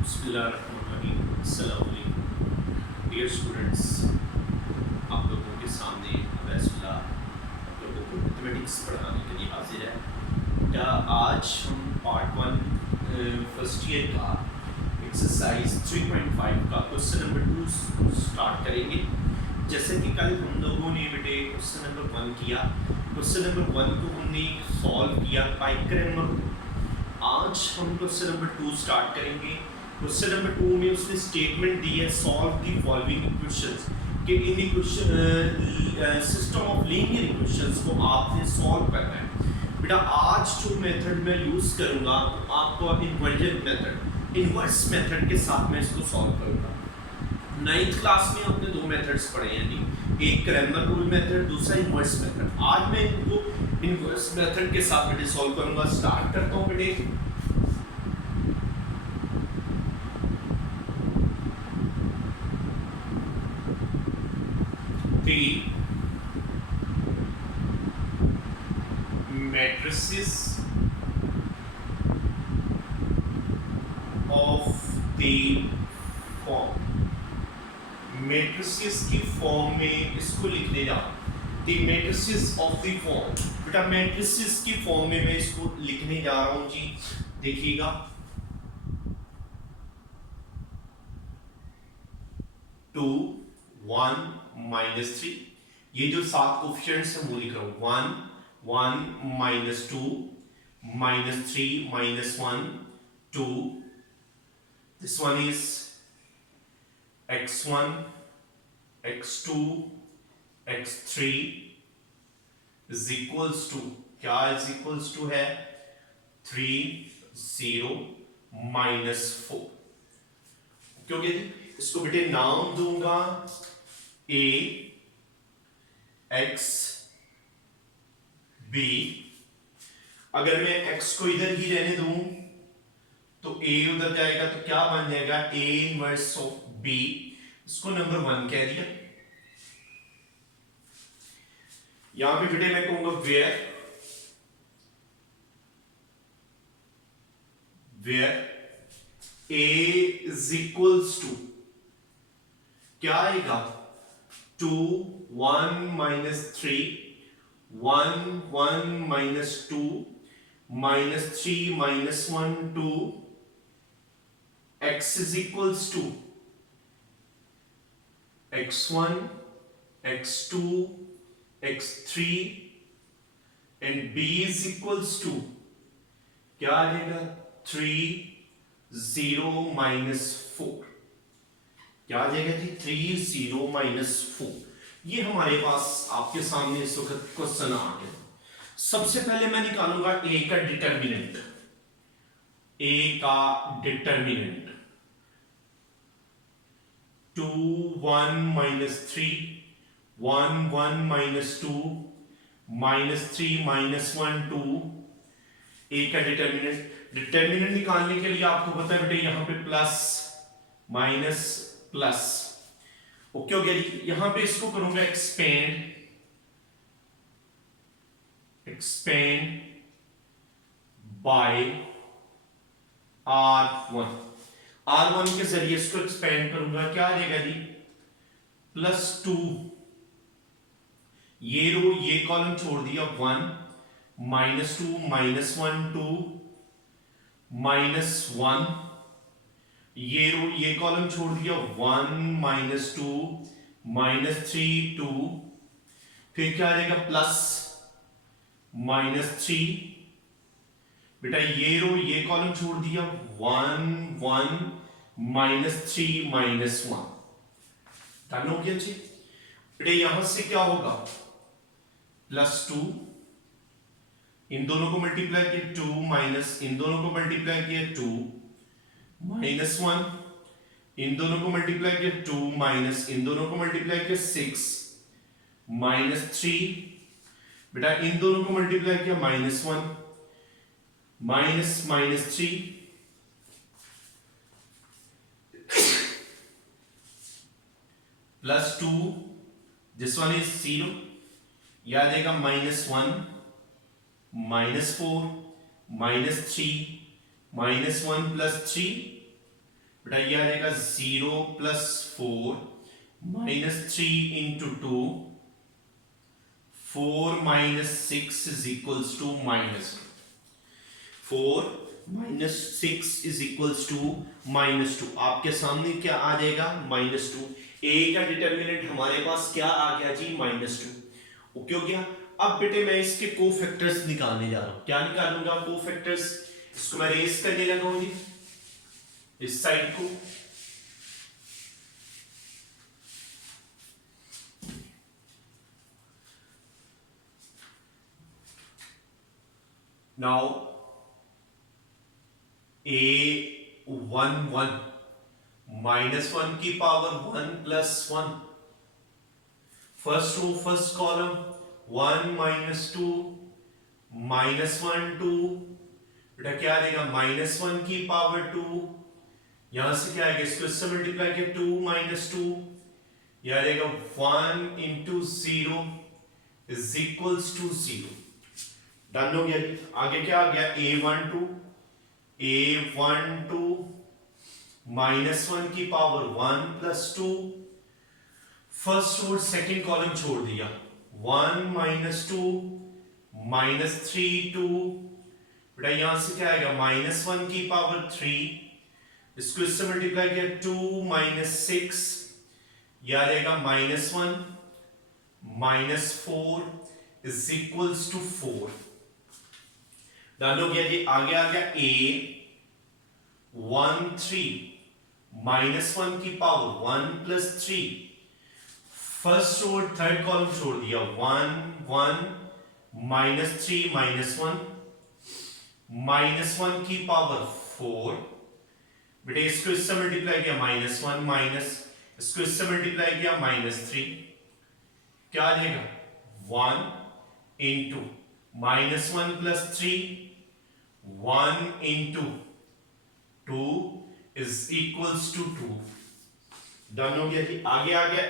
बिस्मिल्लाहिर्रहमानिर्रहीम। Dear students, आप लोगों के सामने अवैसुल्लाह आप लोगों को मैथमेटिक्स पढ़ाने के लिए हाजिर है। क्या आज हम पार्ट वन फर्स्ट ईयर का एक्सरसाइज 3.5 का क्वेश्चन नंबर 2 स्टार्ट करेंगे। जैसे कि कल हम लोगों ने बेटे क्वेश्चन नंबर 1 किया, क्वेश्चन नंबर 1 को हमने सॉल्व किया बाय ग्रामर। आज हम क्वेश्चन नंबर 2 स्टार्ट करेंगे। क्वेश्चन नंबर 2 में उसने स्टेटमेंट दी है सॉल्व द फॉलोइंग इक्वेशंस कि in equation system of linear equations को आपने सॉल्व करना है। बेटा आज जो मेथड मैं यूज करूंगा तो आपको इनवर्स मेथड के साथ मैं इसको सॉल्व करूंगा। 9th क्लास में आपने दो मेथड्स पढ़े हैं जी, एक क्रैमर रूल मेथड, दूसरा इनवर्स मेथड। आज मैं इनको इनवर्स मेथड के साथ बेटे सॉल्व करूंगा। स्टार्ट करता हूं बेटे। Matrices of the form, matrices की फॉर्म में इसको लिखने जाओ। The matrices of the form, बेटा matrices की फॉर्म में मैं इसको लिखने जा रहा हूं जी। देखिएगा 2 1 -3, ये जो 7 कोफिशिएंट्स है वो लिख रहा हूं। 1 1 -2 -3 -1 2, this one is x1 x2 x3 is equals to, क्या is equals to है 3 0 -4। क्योंकि इसको बेटे नाम दूंगा a x b। अगर मैं x को इधर ही रहने दूं तो a उधर जाएगा तो क्या बन जाएगा a इनवर्स ऑफ b। इसको नंबर 1 कह दिया। यहां पे बेटे मैं कहूंगा where a is equals to, क्या आएगा 2 1 -3 1 1 -2 -3 -1 2, x is equals to x1 x2 x3 and b is equals to, क्या आ जाएगा 3 0 -4। क्या आ जाएगा जी 3 0 -4। ये हमारे पास आपके सामने इस वक्त क्वेश्चन आ गया। सबसे पहले मैं निकालूंगा a का डिटर्मिनेंट। a का डिटर्मिनेंट 2 1 -3 1 1 -2 -3 -1 2, a का डिटर्मिनेंट निकालने के लिए आपको पता है बेटे यहां पे प्लस माइनस प्लस। ओके हो गया जी। यहां पे इसको करूंगा एक्सपेंड बाय r1 के जरिए इसको एक्सपेंड करूंगा। क्या आ जाएगा जी +2, ये रो ये कॉलम छोड़ दिया 1 -2 -1 2 -1, ये रो ये कॉलम छोड़ दिया 1 -2 -3 2, फिर क्या आ जाएगा +3। बेटा ये रो ये कॉलम छोड़ दिया 1 1 -3 -1। डन हो गया जी। बेटा यहां से क्या होगा +2, इन दोनों को मल्टीप्लाई किया 2 माइनस इन दोनों को मल्टीप्लाई किया 2 -1, इन दोनों को मल्टीप्लाई किया 2 माइनस इन दोनों को मल्टीप्लाई किया 6 -3। बेटा इन दोनों को मल्टीप्लाई किया -1 -3 +2, दिस वन इज 0, याद आएगा -1 -4 -3 -1 +3 बेटा ये आ जाएगा 0 plus 4 minus 3 into 2, 4 minus 6 is equals to minus 4 minus 6 is equals to -2। आपके सामने क्या आ जाएगा -2। ए का डिटर्मिनेंट हमारे पास क्या आ गया जी -2। ओके हो गया। अब बेटे मैं इसके कोफैक्टर्स निकालने जा रहा हूं। क्या निकालूंगा कोफैक्टर्स? इसको मैं रेस करने लगा हूं जी इस साइड को। नाउ A11 -1 की power 1 plus 1, first row first column 1 -2 -1 2, बेटा क्या आ जाएगा -1 की पावर 2, यहां से क्या आएगा इसको इससे मल्टीप्लाई किया 2 -2, यह आ जाएगा 1 into 0 is equals to 0। Done हो गया। आगे क्या आ गया A12 -1 की पावर 1 प्लस 2, फर्स्ट और सेकंड कॉलम छोड़ दिया 1 -2 -3 2, बेटा यहां से क्या आएगा -1 की पावर 3, इसको इससे मल्टीप्लाई किया 2 -6, यह आ जाएगा -1 -4 इज इक्वल्स टू 4। डन हो गया जी। आगे आ गया A13 -1 की पावर 1 प्लस 3, फर्स्ट और थर्ड कॉलम छोड़ दिया 1 1 -3 -1 की पावर 4, बेटे इसको इससे मल्टीप्लाई किया -1 माइनस, इसको इससे मल्टीप्लाई किया -3, क्या आ जाएगा 1 into -1 plus 3 1 into 2 is equals to 2। Done हो गया जी। आगे आ गया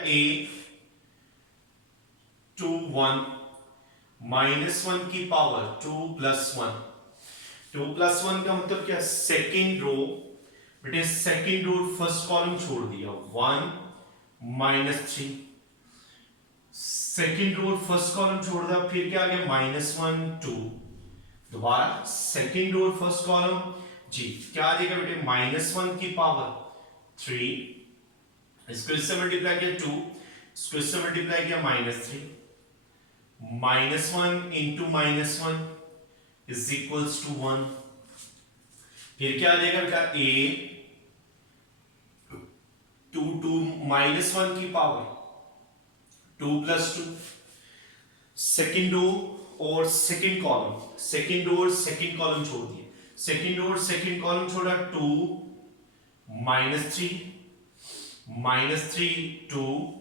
A21 -1 की पावर 2 प्लस 1, 2 प्लस 1 का मतलब क्या सेकेंड रो, बेटे सेकेंड रो फर्स्ट कॉलम छोड़ दिया 1 -3, सेकेंड रो फर्स्ट कॉलम छोड़ दिया, फिर क्या आ गया -1 2, दोबारा सेकेंड रो फर्स्ट कॉलम जी क्या आ जाएगा बेटे -1 की पावर 3, इसको इससे मल्टीप्लाई किया 2, इसको इससे मल्टीप्लाई किया -3, -1 इंटू -1 इज इक्वल्स टू 1, फिर क्या आ जाएगा बेटा A22 -1 की पावर 2 प्लस 2, सेकेंड रो और सेकेंड कॉलम, सेकेंड रो और सेकेंड कॉलम छोड़ दिए, सेकेंड रो और सेकेंड कॉलम छोड़ा 2 -3 2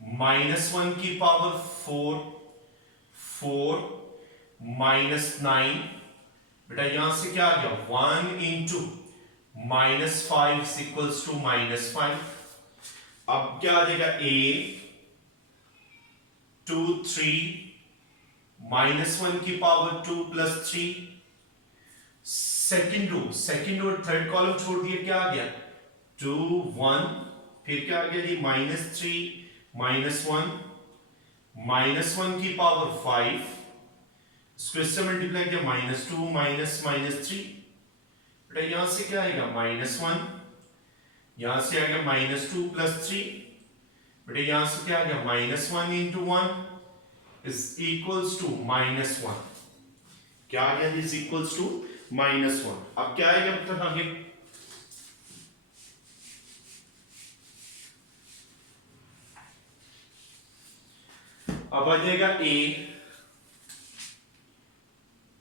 -1 की पावर 4 4 -9, बेटा यहां से क्या आ गया 1 इंटू -5 इक्वल्स टू -5। अब क्या आ जाएगा A23 -1 की power 2 plus 3, second row third column छोड़ दिया, क्या आ गया 2 1, फिर क्या आ गया जी -3 -1 की पावर 5, इसको इससे मल्टीप्लाई किया -2 -3, बेटा यहां से क्या आएगा -1, यहां से आएगा -2 प्लस 3, बेटा यहां से क्या आ गया -1 इंटू 1 इज इक्वल्स टू -1, क्या आ गया इज इक्वल्स टू -1। अब क्या आएगा मतलब आगे अब आ जाएगा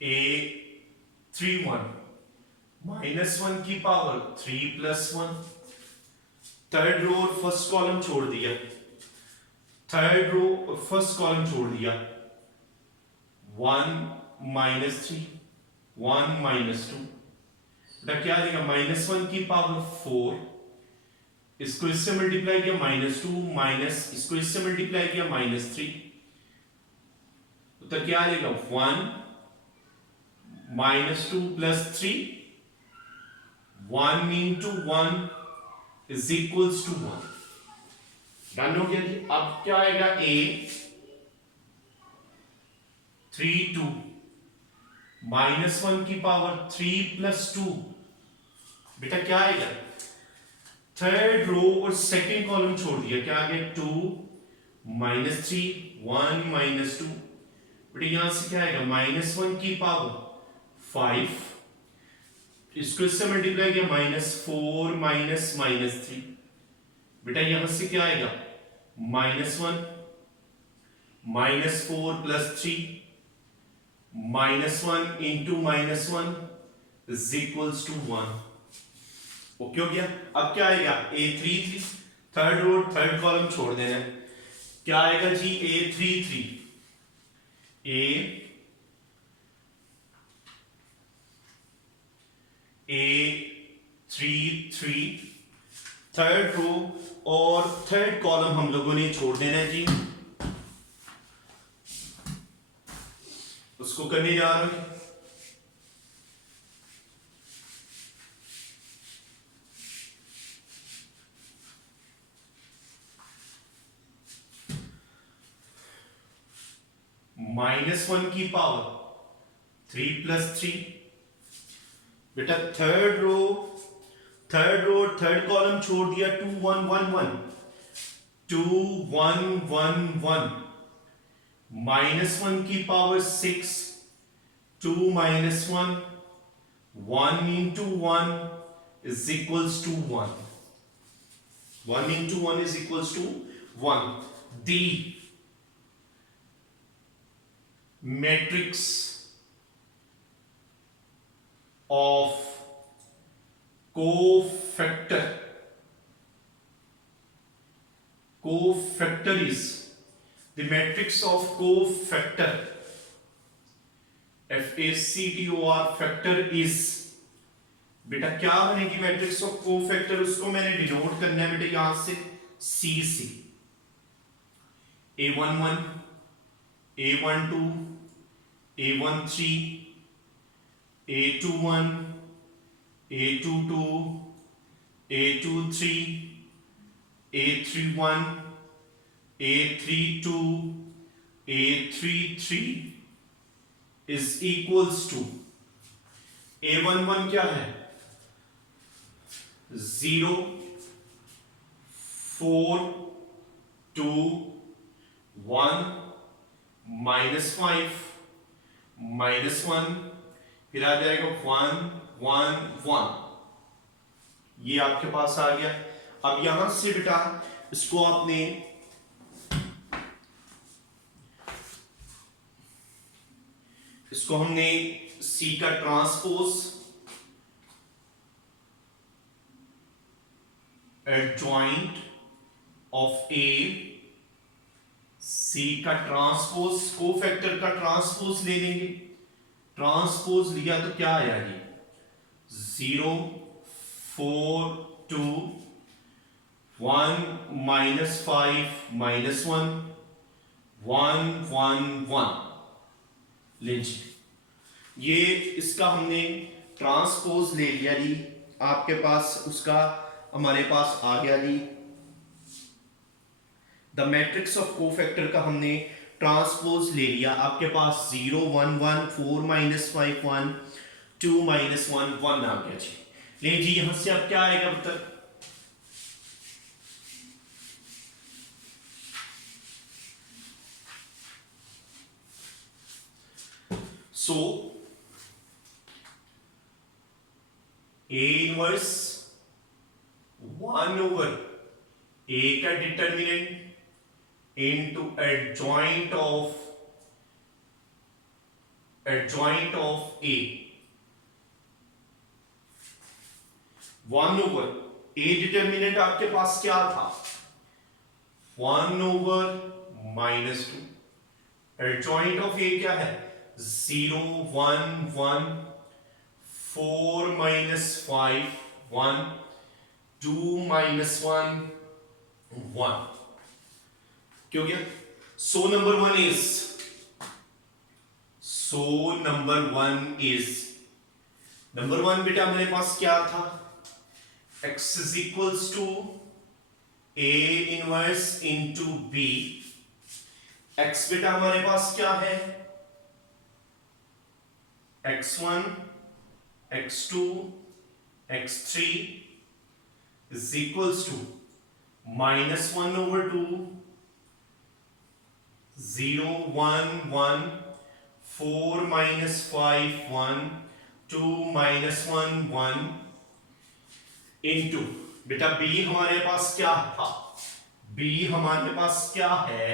A31 -1 की पावर 3 प्लस 1, थर्ड रो और फर्स्ट कॉलम छोड़ दिया, थर्ड रो और फर्स्ट कॉलम छोड़ दिया 1 -3 1 -2, बेटा क्या आ जाएगा -1 की पावर 4, इसको इससे मल्टीप्लाई किया -2 माइनस, इसको इससे मल्टीप्लाई किया -3, तो क्या आ जाएगा 1 -2 plus 3 1 into 1 is equals to 1। Done हो गया जी। अब क्या आएगा, a 3 2 माइनस 1 की पावर 3 प्लस 2, बेटा क्या आएगा, थर्ड रो और सेकंड कॉलम छोड़ दिया, क्या आ गया 2 माइनस 3 1 माइनस 2, बेटा यहां से क्या आएगा माइनस 1 की पावर 5, इसको इससे मल्टीप्लाई किया -4 माइनस माइनस 3, बेटा यहां से क्या आएगा -1 -4 plus 3 -1 into -1 is equals to 1। Okay हो गया। अब क्या आएगा a33, third row third column छोड़ देना है, क्या आएगा जी a33 थर्ड रो और थर्ड कॉलम हम लोगों ने छोड़ देना है जी, उसको करने जा रहे हैं। -1 की पावर 3 प्लस 3, बेटा थर्ड रो थर्ड कॉलम छोड़ दिया 2 1 1 1 2 1 1 1 -1 की power 6 2 minus 1 1 into 1 is equals to 1, 1 into 1 is equals to 1। The matrix of cofactor is, the matrix of cofactor FACTOR factor is, बेटा क्या बनेगी मैट्रिक्स ऑफ कोफैक्टर, उसको मैंने denote करना है बेटा यहां से C से, A11 A12 A13 A21 A22 A23 A31 A32 A33 is equals to A11 क्या है 0 4 2 1 -5 -1, फिर आ जाएगा 1 1 1, ये आपके पास आ गया। अब यहां से बेटा इसको आपने इसको हमने C का transpose adjoint of A, C का ट्रांसपोज कोफैक्टर का ट्रांसपोज ले लेंगे, ट्रांसपोज लिया तो क्या आया ये 0 4 2 1 -5 -1 1 1 1, लीजिए ये इसका हमने ट्रांसपोज ले लिया जी, आपके पास उसका हमारे पास आ गया जी, द मैट्रिक्स ऑफ कोफैक्टर का हमने ट्रांसपोज ले लिया, आपके पास 0 1 1 4 -5 1 2 -1 1 आ गया जी। लेकिन जी यहां से अब क्या आएगा उत्तर, सो A इनवर्स 1 over A का determinant into adjoint of A, 1 over A determinant आपके पास क्या था 1 over -2, adjoint of A क्या है 0 1 1 4 -5 1 2 -1 1, क्यों गया। So number one is number one बेटा मेरे पास क्या था x is equals to a inverse into b। x बेटा हमारे पास क्या है, x1 x2 x3 is equals to -1/2 0 1 1 4 -5 1 2 -1 1 into बेटा b हमारे पास क्या था, b हमारे पास क्या है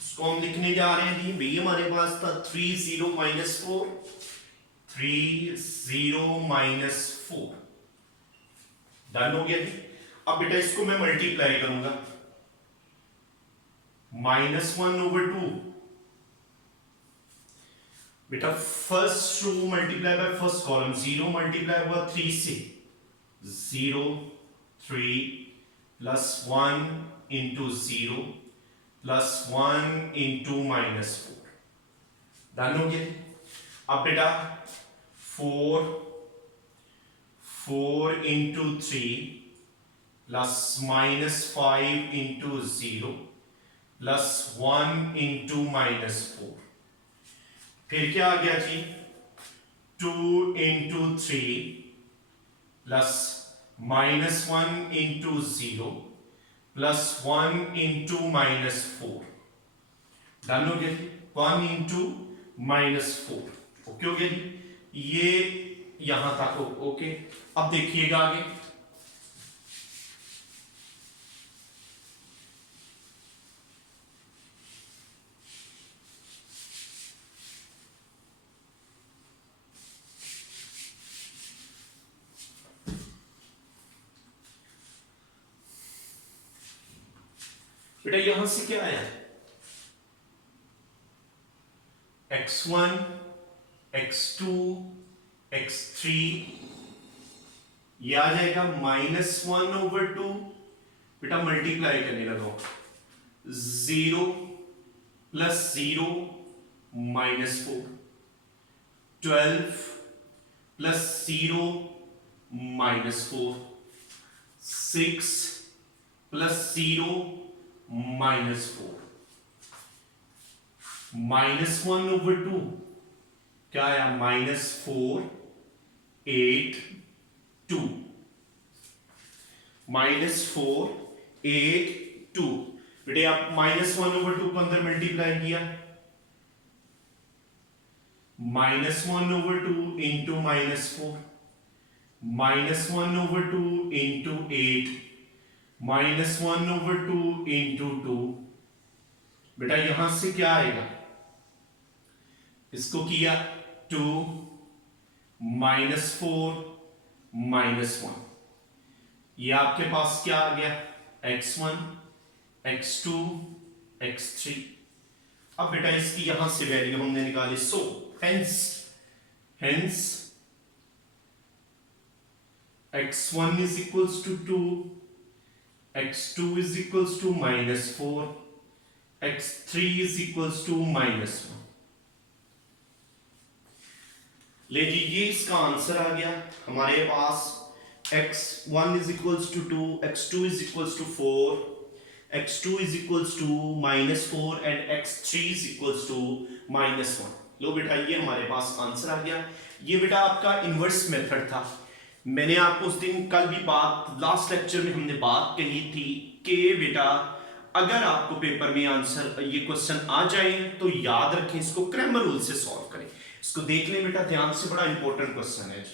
उसको हम लिखने जा रहे हैं जी। b हमारे पास था 3 0 -4 3 0 -4 डन हो गया जी। अब बेटा इसको मैं मल्टीप्लाई करूंगा, -1/2 बेटा first row multiply by first column, 0 multiply हुआ 3 से 0 3 plus 1 into 0 plus 1 into -4 done हो गया। अब बेटा 4 into 3 plus -5 into 0 plus 1 into -4, फिर क्या आ गया जी 2 into 3 plus -1 into 0 plus 1 into -4 done हो गया जी। 1 इंटू -4 ओके हो गया जी, ये यहां तक ओके। अब देखिएगा आगे, बेटा यहां से क्या आया, x1 x2 x3 ये आ जाएगा -1/2 बेटा मल्टीप्लाई करने लगा 0 प्लस 0 -4 12 प्लस 0 -4 6 प्लस 0 -4 -1/2 क्या आया -4 8 2 -4 8 2 बेटे आप -1/2 को अंदर मल्टीप्लाई किया, -1/2 इंटू -4 -1/2 इंटू 8 -1/2 इंटू 2 बेटा यहां से क्या आएगा, इसको किया 2 -4 -1, ये आपके पास क्या आ गया x1 x2 x3। अब बेटा इसकी यहां से वैल्यू हमने निकाली, so hence x1 is equals to 2, x2 is equals to -4, x3 is equals to -1। ले लीजिए इसका आंसर आ गया हमारे पास, x1 is equals to 2, x2 is equals to 4, x2 is equals to -4 and x3 is equals to -1। लो बेटा ये हमारे पास answer आ गया। ये बेटा आपका इनवर्स मेथड था। मैंने आपको उस दिन कल भी बात लास्ट लेक्चर में हमने बात कही थी कि बेटा अगर आपको पेपर में आंसर ये क्वेश्चन आ जाए तो याद रखें, इसको क्रैमर रूल से सॉल्व करें। इसको देख लें बेटा ध्यान से, बड़ा इंपॉर्टेंट क्वेश्चन है।